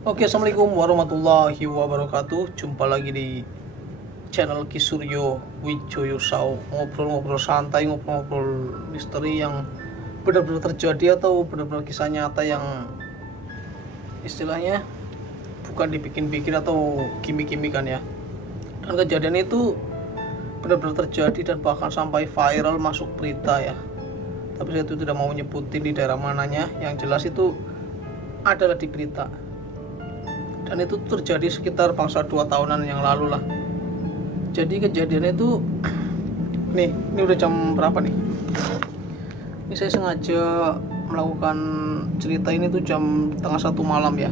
Oke, assalamualaikum warahmatullahi wabarakatuh. Jumpa lagi di channel Kisuryo Wijoyo Sao. Ngobrol-ngobrol santai, ngobrol-ngobrol misteri yang benar-benar terjadi atau benar-benar kisah nyata yang istilahnya bukan dibikin-bikin atau gimmick-gimmickan ya. Dan kejadian itu benar-benar terjadi dan bahkan sampai viral masuk berita ya. Tapi saya itu tidak mau nyebutin di daerah mananya. Yang jelas itu adalah di berita. Dan itu terjadi sekitar bangsa 2 tahunan yang lalu lah. Jadi kejadian itu ini udah jam berapa nih? Ini saya sengaja melakukan cerita ini tuh jam tengah 1 malam ya,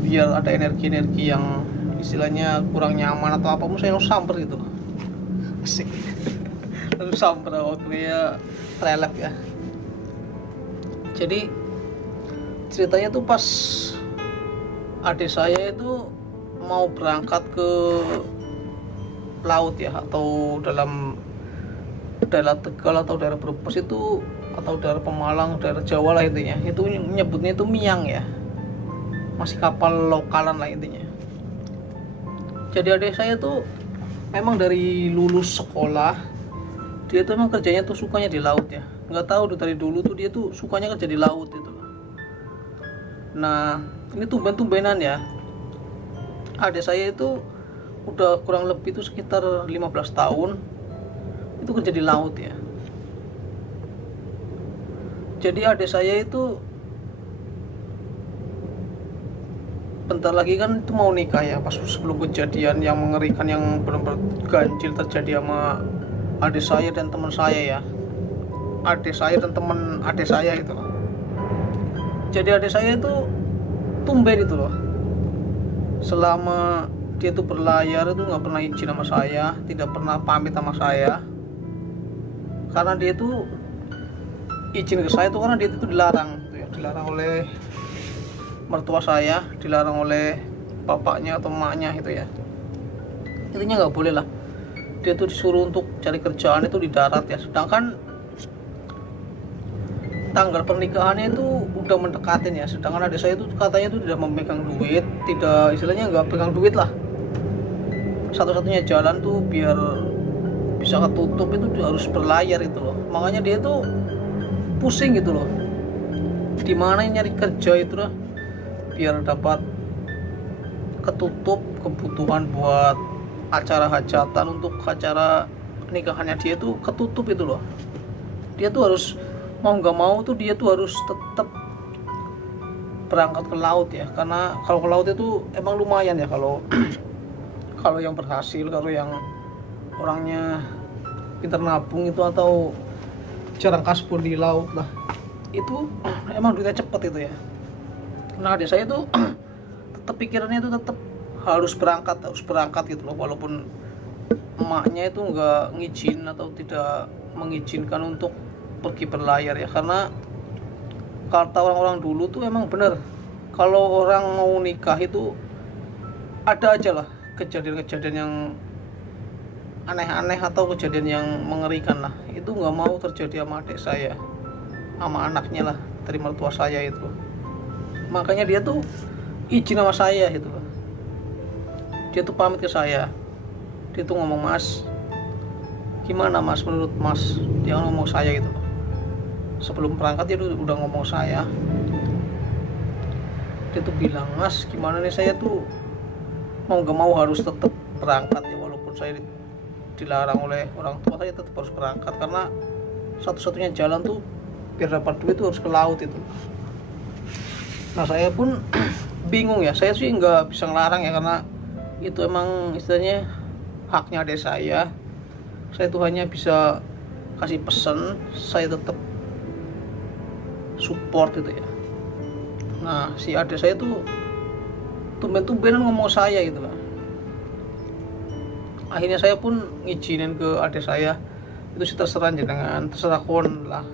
biar ada energi-energi yang istilahnya kurang nyaman atau apapun saya langsung samper gitu. Asik. Langsung samper waktunya relap ya. Jadi ceritanya tuh pas adik saya itu mau berangkat ke laut ya, atau dalam daerah Tegal atau daerah Brebes itu, atau daerah Pemalang, daerah Jawa lah intinya. Itu nyebutnya itu Miang ya, masih kapal lokalan lah intinya. Jadi adik saya tuh memang dari lulus sekolah dia tuh emang kerjanya tuh sukanya di laut ya. Nggak tahu dari dulu tuh dia tuh sukanya kerja di laut itu. Nah ini tumben-tumbenan ya, adik saya itu udah kurang lebih itu sekitar 15 tahun itu kerja di laut ya. Jadi adik saya itu bentar lagi kan itu mau nikah ya, pas sebelum kejadian yang mengerikan yang benar-benar ganjil terjadi sama adik saya dan teman saya ya. Adik saya dan teman adik saya itu. Jadi adik saya itu tumben itu loh, selama dia tuh berlayar itu nggak pernah izin sama saya, tidak pernah pamit sama saya. Karena dia tuh izin ke saya tuh karena dia itu dilarang gitu ya, dilarang oleh mertua saya, dilarang oleh bapaknya atau emaknya gitu ya. Intinya nggak boleh lah, dia tuh disuruh untuk cari kerjaan itu di darat ya. Sedangkan tanggal pernikahannya itu udah mendekatin ya, sedangkan adik saya itu katanya itu tidak memegang duit, tidak, istilahnya nggak pegang duit lah. Satu-satunya jalan tuh biar bisa ketutup itu harus berlayar itu loh. Makanya dia tuh pusing gitu loh, dimana nyari kerja itu lah biar dapat ketutup kebutuhan buat acara hajatan, untuk acara nikahannya dia tuh ketutup itu loh. Dia tuh harus mau nggak mau tuh dia tuh harus tetap berangkat ke laut ya, karena kalau ke laut itu emang lumayan ya kalau kalau yang berhasil, kalau yang orangnya pintar nabung itu atau jarang kasbon di laut lah, itu emang duitnya cepet itu ya. Nah adik saya tuh tetap pikirannya itu tetap harus berangkat gitu loh, walaupun emaknya itu nggak ngizin atau tidak mengizinkan untuk pergi berlayar ya. Karena kata orang-orang dulu tuh emang bener, kalau orang mau nikah itu ada aja lah kejadian-kejadian yang aneh-aneh atau kejadian yang mengerikan lah. Itu nggak mau terjadi sama adik saya, sama anaknya lah dari mertua saya itu. Makanya dia tuh izin sama saya gitu loh, dia tuh pamit ke saya, dia tuh ngomong, "Mas, gimana mas, menurut mas," dia ngomong saya gitu loh. Sebelum berangkat dia udah ngomong saya, dia tuh bilang, "Mas, gimana nih, saya tuh mau gak mau harus tetap berangkat ya, walaupun saya dilarang oleh orang tua, saya tetap harus berangkat karena satu-satunya jalan tuh biar dapat duit tuh harus ke laut itu." Nah saya pun bingung ya, saya sih nggak bisa ngelarang ya, karena itu emang istilahnya haknya adik saya. Saya tuh hanya bisa kasih pesan, saya tetap support gitu ya. Nah si adik saya tuh tumben-tumbenan ngomong saya gitu lah. Akhirnya saya pun ngizinin ke adik saya, itu sih terserah jenengan, terserah kon lah,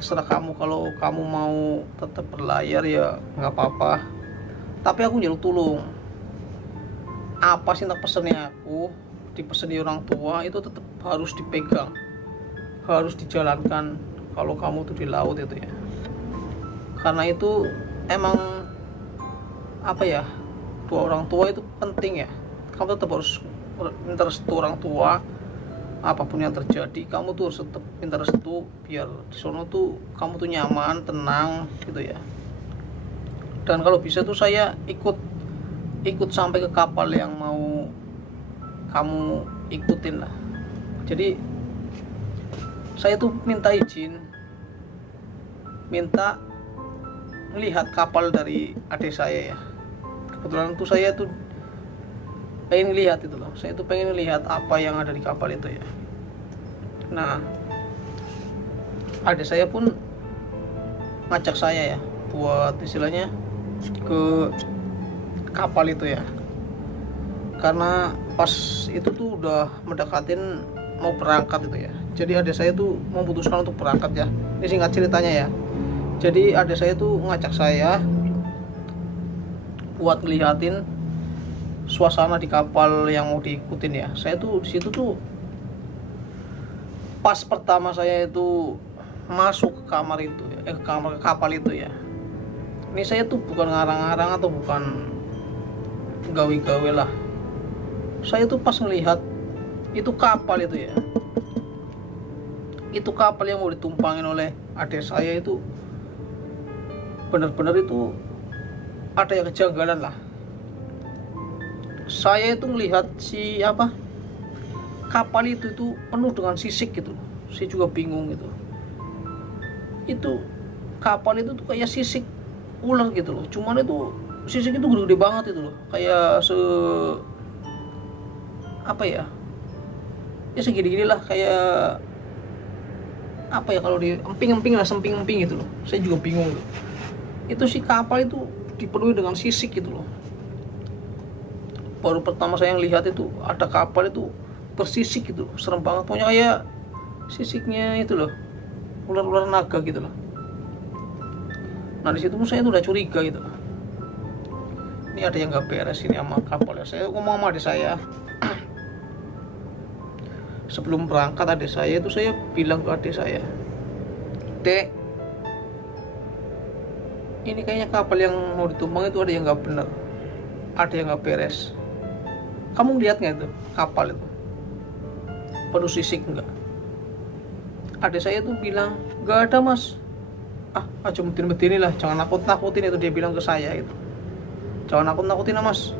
terserah kamu, kalau kamu mau tetap berlayar ya nggak apa-apa, tapi aku jaluk tolong, apa sih tak pesennya aku dipeseni orang tua itu tetap harus dipegang, harus dijalankan kalau kamu tuh di laut itu ya. Karena itu emang apa ya, dua orang tua itu penting ya. Kamu tetap harus minta restu orang tua, apapun yang terjadi kamu tuh harus tetap minta restu biar di sono tuh kamu tuh nyaman, tenang gitu ya. Dan kalau bisa tuh saya ikut sampai ke kapal yang mau kamu ikutin lah. Jadi saya tuh minta izin, minta melihat kapal dari adik saya ya. Kebetulan tuh saya tuh pengen lihat itu loh, saya tuh pengen lihat apa yang ada di kapal itu ya. Nah, adik saya pun ngajak saya ya buat istilahnya ke kapal itu ya, karena pas itu tuh udah mendekatin mau berangkat itu ya. Jadi adik saya tuh memutuskan untuk berangkat ya, ini singkat ceritanya ya. Jadi adik saya tuh ngajak saya buat ngeliatin suasana di kapal yang mau diikutin ya. Saya tuh di situ tuh pas pertama saya itu masuk ke kamar itu ya, ke kapal itu ya. Ini saya tuh bukan ngarang-ngarang atau bukan gawe-gawe lah. Saya tuh pas ngelihat itu kapal itu ya, itu kapal yang mau ditumpangin oleh adik saya itu benar-benar itu ada yang kejanggalan lah. Saya itu melihat si apa, kapal itu penuh dengan sisik gitu. Saya juga bingung gitu. Itu kapal itu tuh kayak sisik ular gitu loh. Cuman itu sisik itu gede-gede banget itu loh. Kayak apa ya? Ya segini-gini lah, kayak apa ya, kalau di emping-emping lah, semping-emping gitu loh. Saya juga bingung gitu. Itu si kapal itu dipenuhi dengan sisik gitu loh. Baru pertama saya lihat itu ada kapal itu bersisik gitu, serem banget. Pokoknya kayak sisiknya itu loh, ular-ular naga gitu loh. Nah di situ saya tuh udah curiga gitu. Ini ada yang nggak beres ini sama kapal ya. Saya ngomong sama adik saya. Sebelum berangkat adik saya itu saya bilang ke adik saya, Dek, ini kayaknya kapal yang mau ditumpang itu ada yang nggak benar, ada yang nggak beres. Kamu lihat nggak itu kapal itu penuh sisik nggak? Adik saya tuh bilang nggak ada mas. Aja metin-metin lah, jangan nakut-nakutin, itu dia bilang ke saya itu. Jangan nakut-nakutin mas.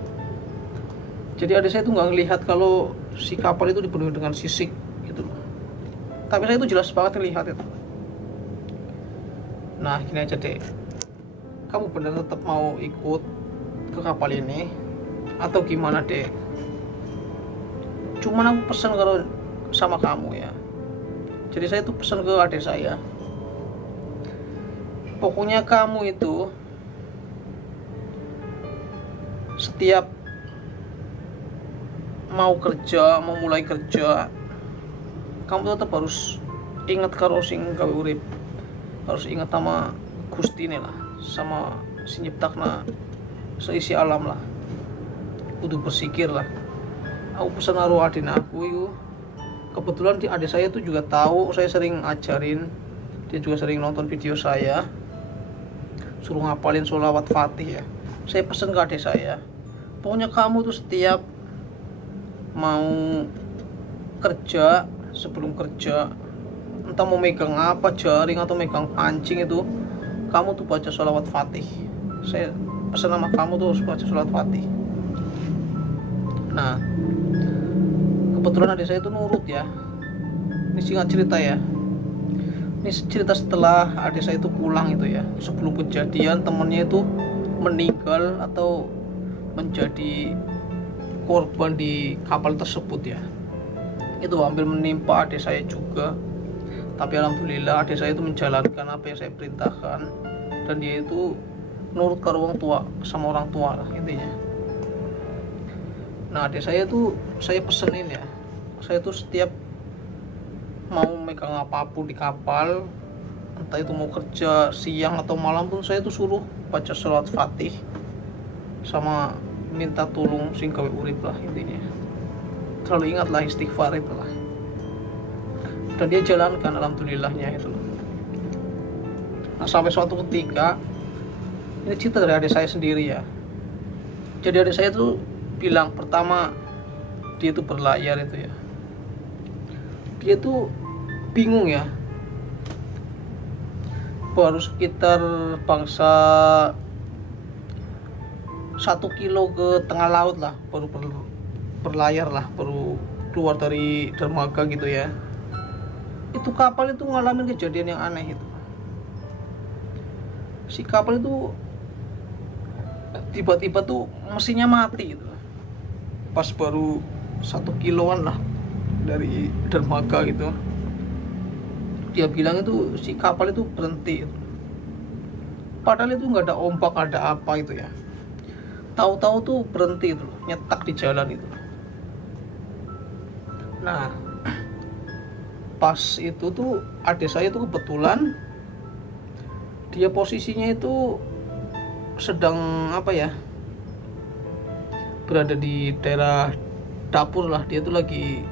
Jadi adik saya tuh nggak ngelihat kalau si kapal itu dipenuhi dengan sisik gitu loh. Tapi saya itu jelas banget ngelihat itu. Nah gini aja deh, kamu benar tetap mau ikut ke kapal ini atau gimana deh? Cuman aku pesan kalau sama kamu ya. Jadi saya tuh pesan ke adik saya, pokoknya kamu itu setiap mau kerja, mau mulai kerja, kamu tetap harus ingat karo sing gawe urip, harus ingat sama Gusti ini lah, sama si nyiptakna seisi alam lah. Kudu bersikir lah. Aku pesan karo adin aku itu. Kebetulan adik saya itu juga tahu saya sering ajarin, dia juga sering nonton video saya, suruh ngapalin sholawat fatih ya. Saya pesan ke adik saya, pokoknya kamu tuh setiap mau kerja, sebelum kerja, entah mau megang apa, jaring atau megang pancing itu, kamu tuh baca sholawat fatih. Saya pesan sama kamu tuh harus baca sholawat fatih. Nah kebetulan adik saya itu nurut ya. Ini singkat cerita ya, ini cerita setelah adik saya itu pulang itu ya. Sebelum kejadian temennya itu meninggal atau menjadi korban di kapal tersebut ya. Itu hampir menimpa adik saya juga. Tapi alhamdulillah adik saya itu menjalankan apa yang saya perintahkan, dan dia itu nurut ke orang tua, sama orang tua lah intinya. Nah adik saya tuh saya pesenin ya, saya tuh setiap mau megang apapun di kapal, entah itu mau kerja siang atau malam pun, saya tuh suruh baca sholawat fatih sama minta tolong sing gawe urip lah intinya. Terlalu ingatlah istighfar itu lah, dan dia jalankan alhamdulillahnya itu. Nah sampai suatu ketika, ini cerita dari adik saya sendiri ya, Jadi adik saya tuh bilang pertama dia tuh berlayar itu ya, dia tuh bingung ya, baru sekitar bangsa 1 kilo ke tengah laut lah, baru berlayar lah, baru keluar dari dermaga gitu ya. Itu kapal itu ngalamin kejadian yang aneh itu. Si kapal itu tiba-tiba tuh mesinnya mati gitu. Pas baru 1 kiloan lah dari dermaga gitu. Dia bilang itu si kapal itu berhenti gitu. Padahal itu nggak ada ombak, nggak ada apa itu ya. Tahu-tahu tuh berhenti itu, nyetak di jalan itu. Nah, pas itu tuh adik saya tuh kebetulan dia posisinya itu sedang apa ya, berada di daerah dapur lah. Dia tuh lagi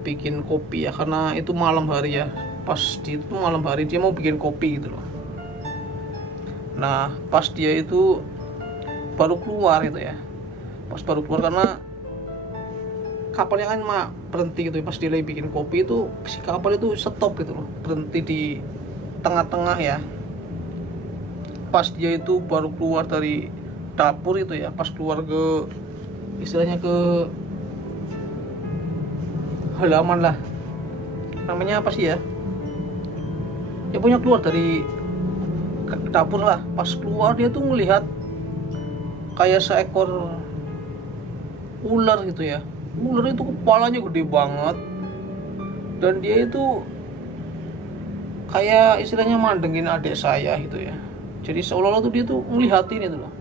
bikin kopi ya, karena itu malam hari ya. Pas di itu malam hari dia mau bikin kopi gitu loh. Nah, pas dia itu baru keluar itu ya, pas baru keluar karena kapalnya kan berhenti gitu ya. Pas dia lagi bikin kopi itu si kapal itu stop gitu loh, berhenti di tengah-tengah ya. Pas dia itu baru keluar dari dapur itu ya, pas keluar ke istilahnya ke halaman lah, namanya apa sih ya, ya punya keluar dari dapur lah. Pas keluar dia tuh melihat kayak seekor ular gitu ya. Ular itu kepalanya gede banget, dan dia itu kayak istilahnya mandengin adik saya gitu ya. Jadi seolah-olah tuh dia tuh ngelihatin itu loh,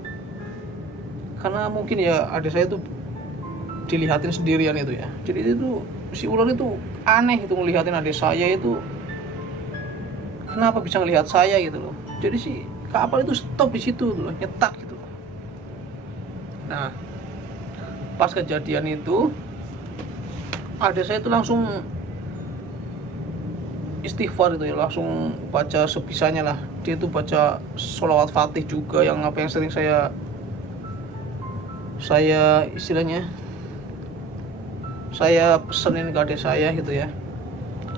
karena mungkin ya adik saya tuh dilihatin sendirian itu ya. Jadi itu si ular itu aneh itu ngelihatin adik saya itu, kenapa bisa ngelihat saya gitu loh. Jadi si kapal itu stop di situ tuh loh, nyetak gitu. Nah, pas kejadian itu adik saya itu langsung istighfar itu ya, langsung baca sebisanya lah. Dia itu baca sholawat fatih juga, yang apa yang sering saya istilahnya saya pesenin ke adik saya gitu ya.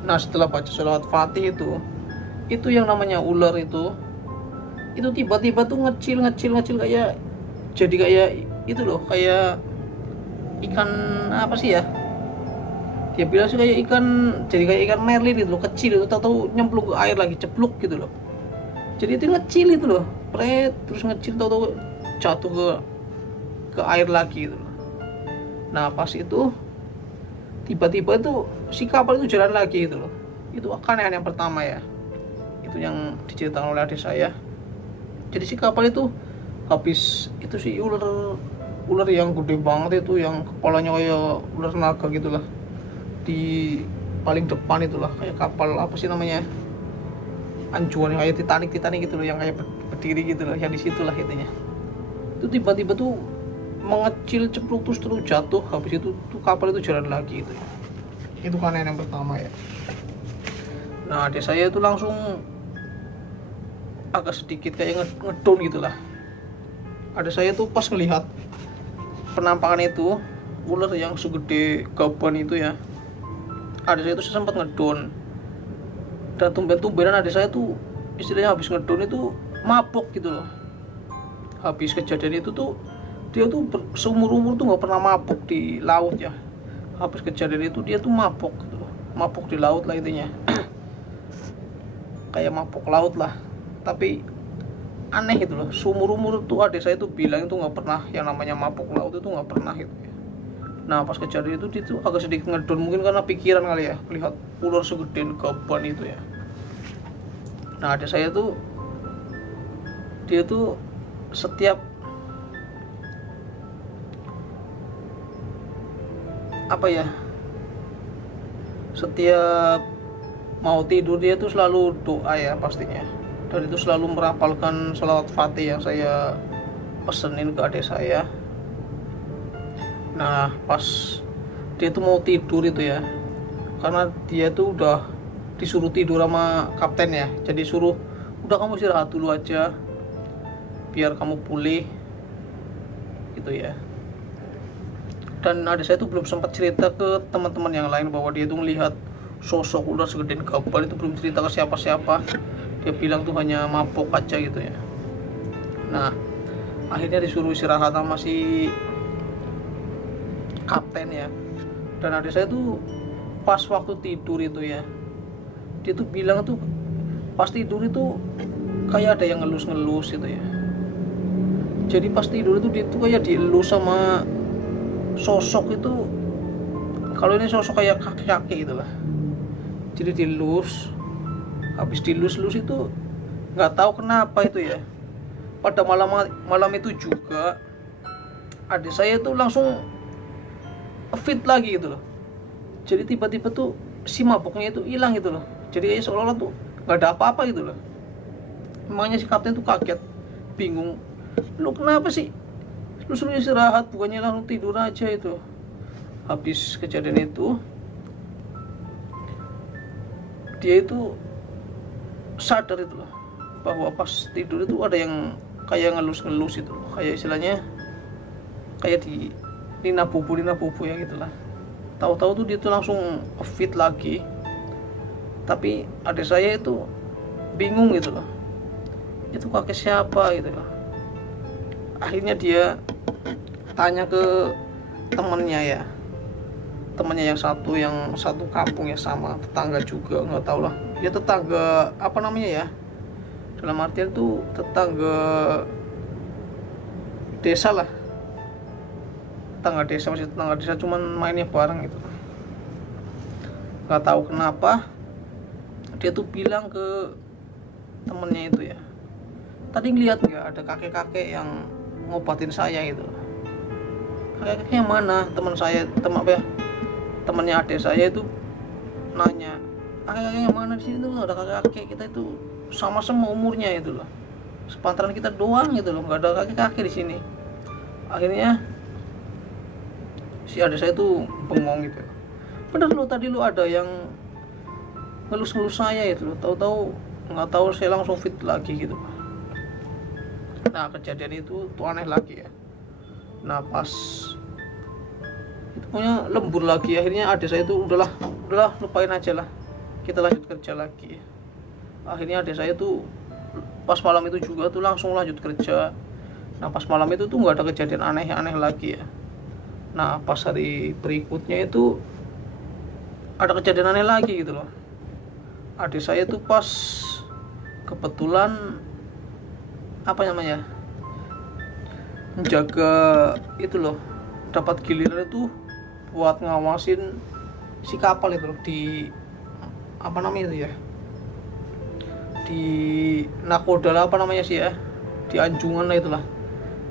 Nah, setelah baca sholawat fatih itu yang namanya ular itu tiba-tiba tuh ngecil kayak, jadi kayak itu loh, kayak ikan apa sih ya, dia bilang sih kayak ikan, jadi kayak ikan merlin gitu loh, kecil itu, tahu nyemplung ke air lagi, cepluk gitu loh. Jadi itu ngecil itu loh, terus ngecil, tahu jatuh ke air lagi gitu loh. Nah, pas itu tiba-tiba itu si kapal itu jalan lagi gitu loh. Itu keanehan yang pertama ya, itu yang diceritakan oleh adik saya. Jadi si kapal itu habis itu si ular yang gede banget itu, yang kepalanya kayak ular naga gitulah, di paling depan itulah, kayak kapal apa sih namanya, anjuan kayak Titanic gitu loh, yang kayak berdiri gitu loh, yang di situlah itunya. Itu tiba-tiba tuh mengecil, cepluk, terus jatuh. Habis itu tuh kapal itu jalan lagi itu ya. Itu kan yang pertama ya. Nah, adik saya itu langsung agak sedikit kayak ngedon gitulah. Adik saya tuh pas ngelihat penampakan itu ular yang segede gaban itu ya, adik saya itu sempat ngedon. Dan tumben-tumbenan adik saya tuh istilahnya habis ngedon itu mabok gitu loh. Habis kejadian itu tuh dia tuh seumur-umur tuh nggak pernah mabok di laut ya. Habis kejadian itu dia tuh mabok gitu loh, mabok di laut lah intinya. Kayak mabok laut lah. Tapi aneh gitu loh, seumur-umur tuh adik saya tuh bilang itu nggak pernah yang namanya mabok laut, itu nggak pernah gitu ya. Nah, pas kejadian itu dia tuh agak sedikit ngedon, mungkin karena pikiran kali ya, melihat ular segede gaban itu ya. Nah, adik saya tuh dia tuh setiap apa ya, setiap mau tidur dia tuh selalu doa ya pastinya, dan itu selalu merapalkan sholawat fatih yang saya pesenin ke adik saya. Nah, pas dia tuh mau tidur itu ya, karena dia tuh udah disuruh tidur sama kapten ya, jadi suruh udah kamu istirahat dulu aja biar kamu pulih. gitu ya. Dan adik saya itu belum sempat cerita ke teman-teman yang lain bahwa dia itu melihat sosok ular segede gaban, itu belum cerita ke siapa-siapa. Dia bilang tuh hanya mabok aja gitu ya. Nah, akhirnya disuruh istirahat sama si kapten ya. Dan adik saya tuh pas waktu tidur itu ya, dia tuh bilang tuh pas tidur itu kayak ada yang ngelus-ngelus gitu ya. Jadi pas tidur itu dia tuh kayak dielus sama sosok itu. Kalau ini sosok kayak kakek-kakek gitu lah. Jadi dilus, habis dilus-lus itu nggak tahu kenapa itu ya. Pada malam itu juga adik saya itu langsung fit lagi gitu loh. Jadi tiba-tiba tuh si maboknya itu hilang gitu loh. Jadi kayak seolah-olah tuh nggak ada apa-apa gitu loh. Emangnya si kapten tuh kaget, bingung. Lu kenapa sih? Lu suruh istirahat, bukannya langsung tidur aja itu. Habis kejadian itu, dia itu sadar itu loh, bahwa pas tidur itu ada yang kayak ngelus-ngelus itu loh. Kayak istilahnya kayak di nina bubu ya gitulah. Tahu-tahu tuh dia tuh langsung fit lagi. Tapi adik saya itu bingung gitu loh, itu kakek siapa gitu loh. Akhirnya dia tanya ke temennya yang satu kampung ya, sama tetangga juga, nggak tahu lah ya, tetangga apa namanya ya, dalam artian tuh tetangga desa lah, masih tetangga desa, cuman mainnya bareng gitu. Nggak tahu kenapa dia tuh bilang ke temennya itu ya, tadi ngeliat nggak ada kakek-kakek yang ngobatin saya gitu. Kakek-kakek yang mana? Temannya adik saya itu nanya, kakek-kakek yang mana? Di sini tuh ada kakek-kakek kita itu sama-sama umurnya itu loh, sepantaran kita doang gitu loh, nggak ada kakek-kakek di sini. Akhirnya si adik saya tuh bengong gitu, bener lo tadi lo ada yang ngelus-ngelus saya itu loh, tahu-tahu nggak tahu saya langsung fit lagi gitu. Nah, kejadian itu tuh aneh lagi ya. Nah, pas itu punya lembur lagi, akhirnya adik saya itu udahlah lupain aja lah, kita lanjut kerja lagi. Akhirnya adik saya tuh pas malam itu juga tuh langsung lanjut kerja. Nah, pas malam itu tuh nggak ada kejadian aneh-aneh lagi ya. Nah, pas hari berikutnya itu ada kejadian aneh lagi gitu loh. Adik saya tuh pas kebetulan apa namanya, menjaga itu loh, dapat giliran itu buat ngawasin si kapal itu loh, di apa namanya itu ya, di nakoda lah, apa namanya sih ya, di anjungan lah itulah.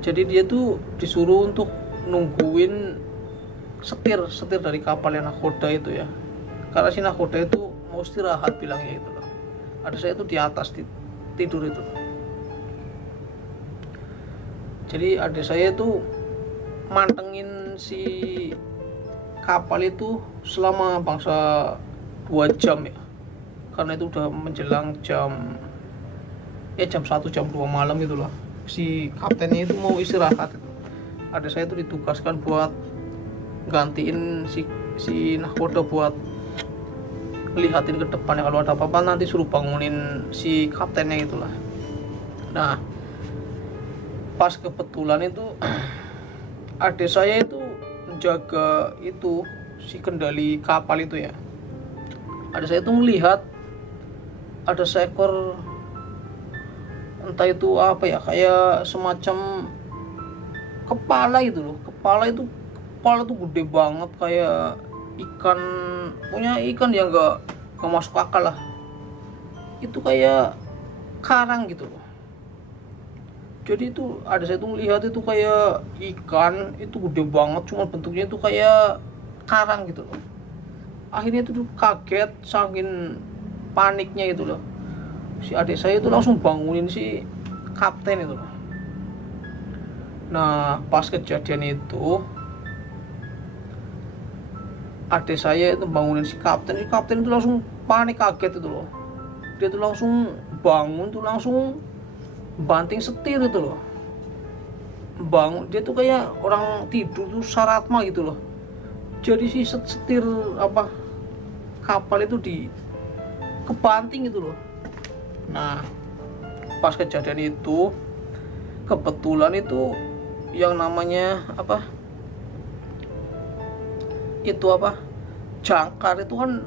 Jadi dia tuh disuruh untuk nungguin setir dari kapal yang nakoda itu ya, karena si nakoda itu mau istirahat bilangnya itu loh. Ada saya tuh di atas tidur itu. Jadi adik saya itu mantengin si kapal itu selama bangsa 2 jam ya, karena itu udah menjelang jam 1 jam 2 malam itulah. Si kaptennya itu mau istirahat itu. Adik saya itu ditugaskan buat gantiin si nahkoda buat ngelihatin ke depannya, kalau ada apa-apa nanti suruh bangunin si kaptennya itulah. Nah, pas kebetulan itu adik saya itu menjaga itu si kendali kapal itu ya. Adik saya itu melihat ada seekor, entah itu apa ya, kayak semacam kepala itu loh. Kepala tuh gede banget, kayak ikan yang nggak masuk akal lah. Itu kayak karang gitu loh. Jadi itu ada saya tuh melihat itu kayak ikan, itu gede banget, cuma bentuknya itu kayak karang gitu loh. Akhirnya itu kaget, saking paniknya itu loh. Si adik saya itu langsung bangunin si kapten itu loh. Nah, pas kejadian itu adik saya itu bangunin si kapten itu langsung panik, kaget itu loh. Dia tuh langsung bangun tuh, langsung banting setir itu loh, bangun, dia tuh kayak orang tidur tuh saratma gitu loh. Jadi si setir apa kapal itu kebanting gitu loh. Nah pas kejadian itu kebetulan itu yang namanya jangkar itu kan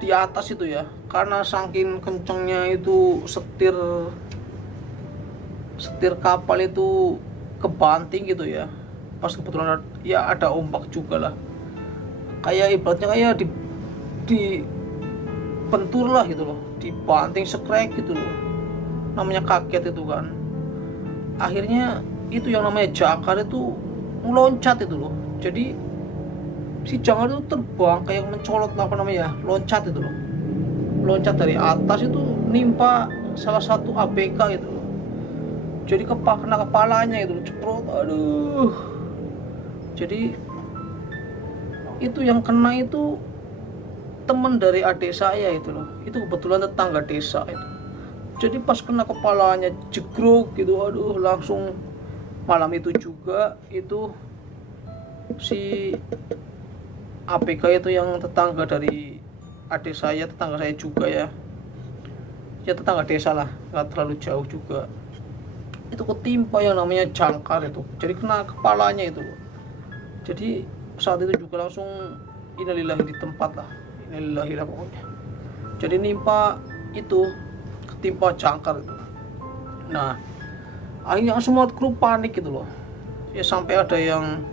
di atas itu ya, karena saking kencengnya itu setir kapal itu kebanting gitu ya. Pas kebetulan ya ada ombak juga lah, kayak ibaratnya kayak di bentur lah gitu loh, dibanting sekrek gitu loh, namanya kaget itu kan. Akhirnya itu yang namanya jangkar itu meloncat itu loh. Jadi si jangkar itu terbang kayak mencolot loncat itu loh, loncat dari atas itu nimpa salah satu ABK gitu loh. Jadi kena kepalanya itu ceprot, aduh. Jadi itu yang kena itu teman dari adik saya itu loh, itu kebetulan tetangga desa itu. Jadi pas kena kepalanya jegrok gitu, aduh, langsung malam itu juga itu si ABK itu yang tetangga dari adik saya, tetangga saya juga ya tetangga desa lah, nggak terlalu jauh juga, itu ketimpa yang namanya jangkar itu, jadi kena kepalanya itu. Jadi saat itu juga langsung innalillahi di tempat lah, innalillahi lah pokoknya. Jadi ketimpa jangkar itu. Nah akhirnya semua kru panik gitu loh ya, sampai ada yang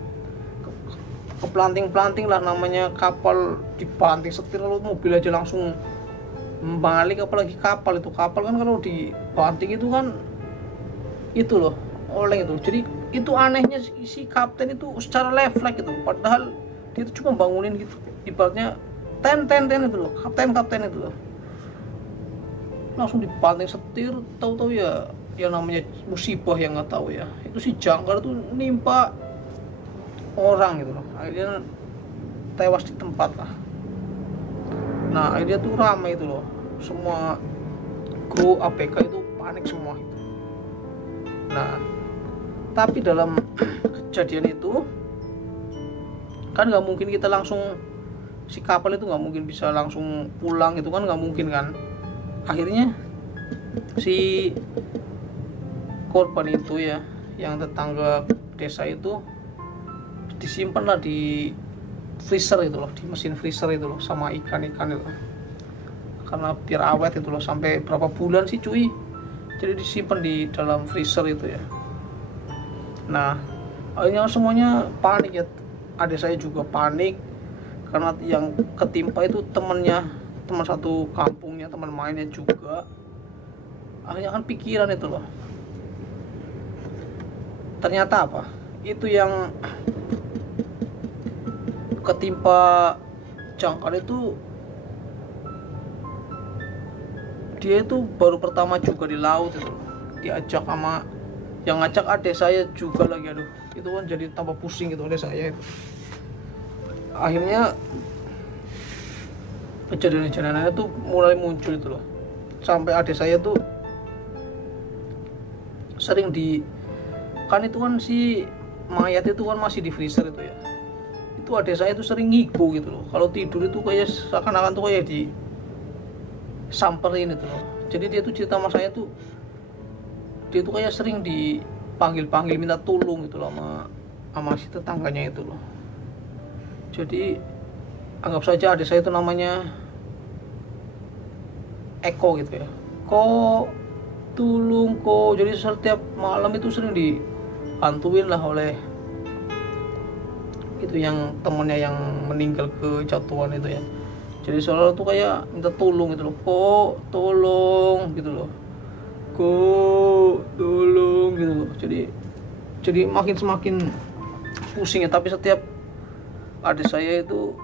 kepelanting lah, namanya kapal dibanting setir, lalu mobil aja langsung balik. Apalagi kapal kan kalau dibanting itu kan itu loh oleng itu. Jadi itu anehnya si kapten itu secara refleks gitu, padahal dia itu cuma bangunin gitu, ibaratnya ten itu loh, kapten itu loh, langsung dibanting setir. Tahu-tahu ya yang namanya musibah yang nggak tahu ya, itu si jangkar tuh nimpa orang gitu loh, akhirnya tewas di tempat lah. Nah akhirnya tuh ramai itu loh, semua kru ABK itu panik semua itu. Nah tapi dalam kejadian itu kan nggak mungkin kita langsung, si kapal itu nggak mungkin bisa langsung pulang gitu kan, nggak mungkin kan. Akhirnya si korban itu ya, yang tetangga desa itu disimpan lah di freezer itu loh, di mesin freezer itu loh, sama ikan-ikan itu, karena biar awet itu loh, sampai berapa bulan sih cuy, jadi disimpan di dalam freezer itu ya. Nah akhirnya semuanya panik ya, adik saya juga panik karena yang ketimpa itu teman satu kampungnya, teman mainnya juga. Akhirnya kan pikiran itu loh, ternyata itu yang ketimpa jangkar itu, dia itu baru pertama juga di laut itu, diajak sama yang ngajak adik saya juga lagi. Aduh itu kan jadi tambah pusing gitu adik saya itu. Akhirnya kejadian-kejadiannya tuh mulai muncul itu loh, sampai adik saya tuh sering kan itu kan si mayat itu kan masih di freezer itu ya, itu adik saya tuh sering ngigo gitu loh, kalau tidur itu kayak seakan-akan tuh kayak disamperin itu loh. Jadi dia tuh cerita sama saya tuh, dia tuh kayak sering dipanggil minta tolong gitu loh sama si tetangganya itu loh. Jadi anggap saja adik saya itu namanya Eko gitu ya, tolong kok. Jadi setiap malam itu sering dibantuin lah oleh itu yang temennya yang meninggal kejatuhan itu ya. Jadi selalu tuh kayak minta tolong gitu loh, kok tolong gitu loh, kok tolong gitu loh. Jadi semakin pusing ya. Tapi setiap adik saya itu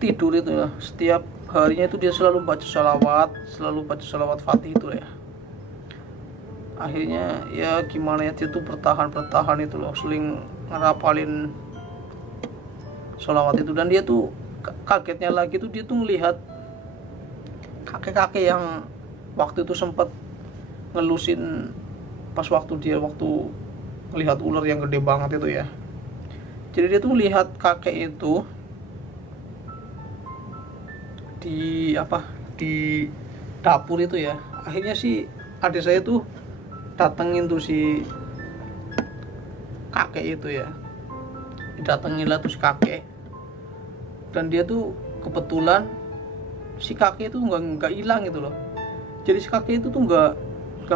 tidur itu ya, setiap harinya itu dia selalu baca sholawat Fatih itu ya. Akhirnya ya gimana ya, dia tuh bertahan itu loh, seling ngerapalin sholawat itu. Dan dia tuh kagetnya lagi tuh, dia tuh ngelihat kakek-kakek yang waktu itu sempat ngelusin pas waktu melihat ular yang gede banget itu ya. Jadi dia tuh melihat kakek itu di dapur itu ya. Akhirnya si adik saya tuh datengin tuh si kakek itu ya, didatengin lah tuh si kakek. Dan dia tuh kebetulan si kakek itu nggak hilang gitu loh. Jadi si kakek itu tuh nggak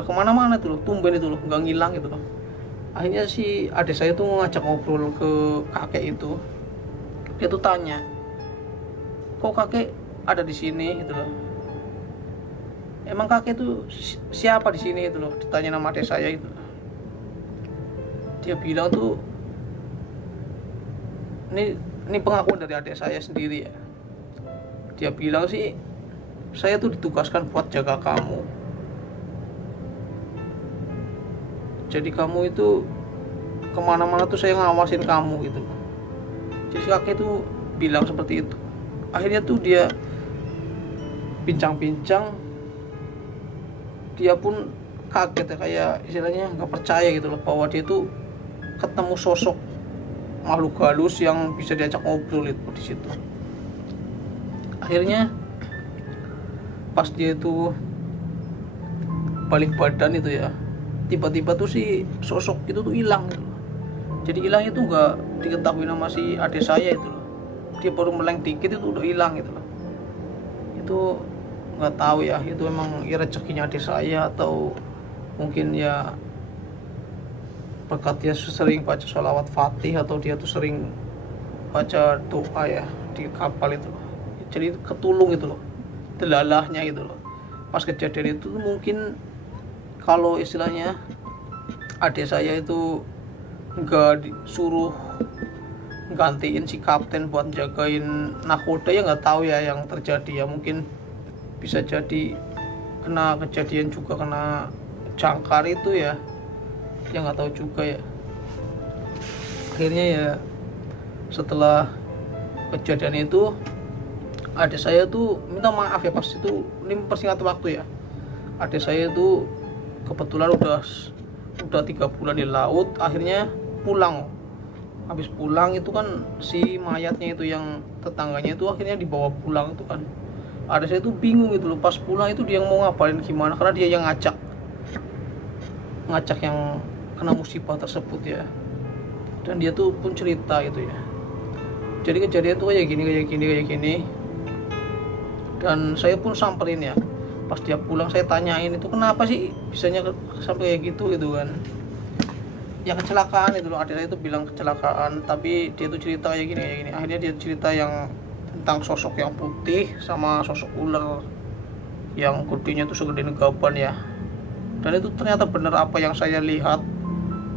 kemana-mana tuh loh, tumben itu loh, nggak ngilang gitu loh. Akhirnya si adik saya tuh ngajak ngobrol ke kakek itu. Dia tuh tanya, kok kakek ada di sini gitu loh. Emang kakek tuh siapa di sini itu loh, ditanya nama adik saya itu. Dia bilang tuh, ini pengakuan dari adik saya sendiri ya. Dia bilang sih, saya tuh ditugaskan buat jaga kamu. Jadi kamu itu kemana-mana tuh saya ngawasin kamu gitu. Jadi kakek tuh bilang seperti itu. Akhirnya tuh dia bincang-bincang, dia pun kaget ya, kayak istilahnya nggak percaya gitu loh, bahwa dia tuh ketemu sosok makhluk halus yang bisa diajak ngobrol itu di situ. Akhirnya pas dia itu balik badan itu ya, tiba-tiba tuh si sosok itu tuh hilang gitu loh. Jadi hilangnya tuh nggak diketahui nama si adik saya itu loh. Dia baru meleng dikit itu udah hilang gitu loh. Itu nggak tahu ya, itu emang ya rezekinya adik saya atau mungkin ya berkat dia sering baca sholawat fatih atau dia tuh sering baca doa ya di kapal itu loh. Jadi ketulung itu loh, delalahnya gitu loh. Pas kejadian itu mungkin kalau istilahnya adik saya itu nggak disuruh gantiin si kapten buat jagain nakoda, ya nggak tahu ya yang terjadi ya. Mungkin bisa jadi kena kejadian juga, kena jangkar itu ya, yang nggak tahu juga ya. Akhirnya ya setelah kejadian itu adik saya tuh minta maaf ya, pas itu ini persingkat waktu ya. Adik saya itu kebetulan udah 3 bulan di laut, akhirnya pulang. Habis pulang itu kan si mayatnya itu yang tetangganya itu akhirnya dibawa pulang itu kan. Adik saya tuh bingung gitu loh, pas pulang itu dia mau ngapain gimana, karena dia yang ngajak yang kena musibah tersebut ya. Dan dia tuh pun cerita gitu ya. Jadi kejadian tuh kayak gini. Dan saya pun samperin ya. Pas dia pulang saya tanyain itu kenapa sih bisanya sampai kayak gitu kan. Ya kecelakaan itu loh, adik saya itu bilang kecelakaan, tapi dia tuh cerita kayak gini. Akhirnya dia cerita yang tentang sosok yang putih sama sosok ular yang gedenya tuh segede gaban ya. Dan itu ternyata benar apa yang saya lihat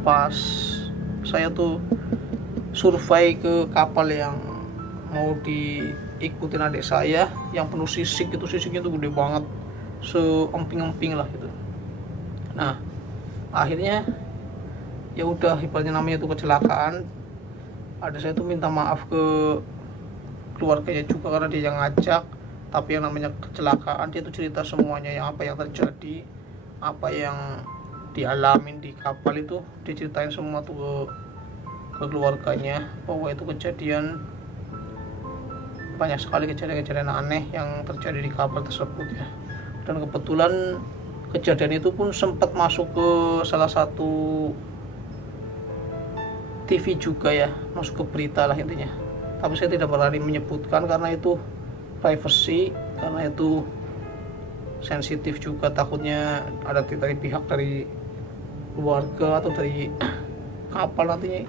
pas saya tuh survei ke kapal yang mau diikutin adik saya yang penuh sisik. Itu sisiknya tuh gede banget, seemping-emping lah gitu. Nah akhirnya ya udah, ibaratnya namanya itu kecelakaan. Adik saya tuh minta maaf ke keluarganya juga karena dia yang ngajak, tapi yang namanya kecelakaan dia tuh cerita semuanya, yang apa yang terjadi, apa yang dialamin di kapal itu diceritain semua tuh ke keluarganya, bahwa itu kejadian, banyak sekali kejadian aneh yang terjadi di kapal tersebut ya. Dan kebetulan kejadian itu pun sempat masuk ke salah satu TV juga ya, masuk ke berita lah intinya. Tapi saya tidak berani menyebutkan karena itu privacy, karena itu sensitif juga, takutnya ada dari pihak dari keluarga atau dari kapal nantinya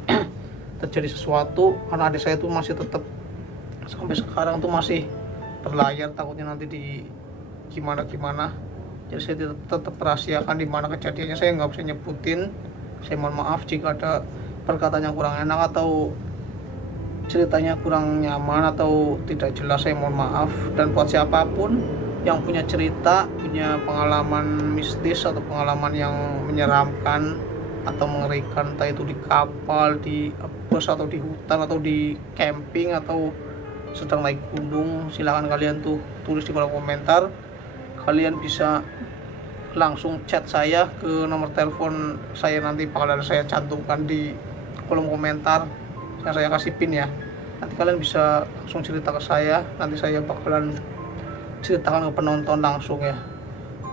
terjadi sesuatu. Karena adik saya tuh masih tetap sampai sekarang tuh masih berlayar, takutnya nanti di gimana. Jadi saya tetap rahasiakan di mana kejadiannya, saya nggak bisa nyebutin. Saya mohon maaf jika ada perkataan yang kurang enak atau ceritanya kurang nyaman atau tidak jelas, saya mohon maaf. Dan buat siapapun yang punya cerita, punya pengalaman mistis atau pengalaman yang menyeramkan atau mengerikan, entah itu di kapal, di bus atau di hutan atau di camping atau sedang naik gunung, silahkan kalian tuh tulis di kolom komentar. Kalian bisa langsung chat saya ke nomor telepon saya, nanti bakalan saya cantumkan di kolom komentar yang saya kasih pin ya. Nanti kalian bisa langsung cerita ke saya, nanti saya bakalan ceritakan ke penonton langsung ya.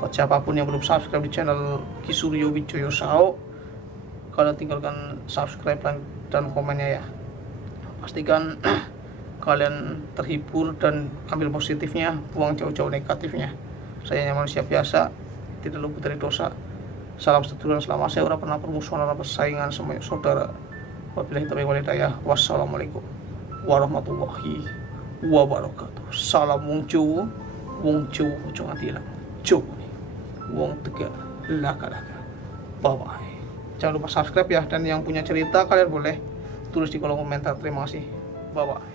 Buat siapapun yang belum subscribe di channel Ki Suryo Widjoyo Sao, kalian tinggalkan subscribe dan komennya ya. Pastikan kalian terhibur dan ambil positifnya, buang jauh-jauh negatifnya. Saya hanya manusia biasa, tidak luput dari dosa. Salam sedulur, selamat saya ora pernah permusuhan, ora persaingan, semuanya saudara. Wabillahi taufiq wal hidayah. Wassalamualaikum warahmatullahi wabarakatuh. Salam wong Jawa, wong Jawa ojo nganti ilang. Jawa nih, wong Tegal laka-laka. Bye bye. Jangan lupa subscribe ya, dan yang punya cerita kalian boleh tulis di kolom komentar. Terima kasih. Bye bye.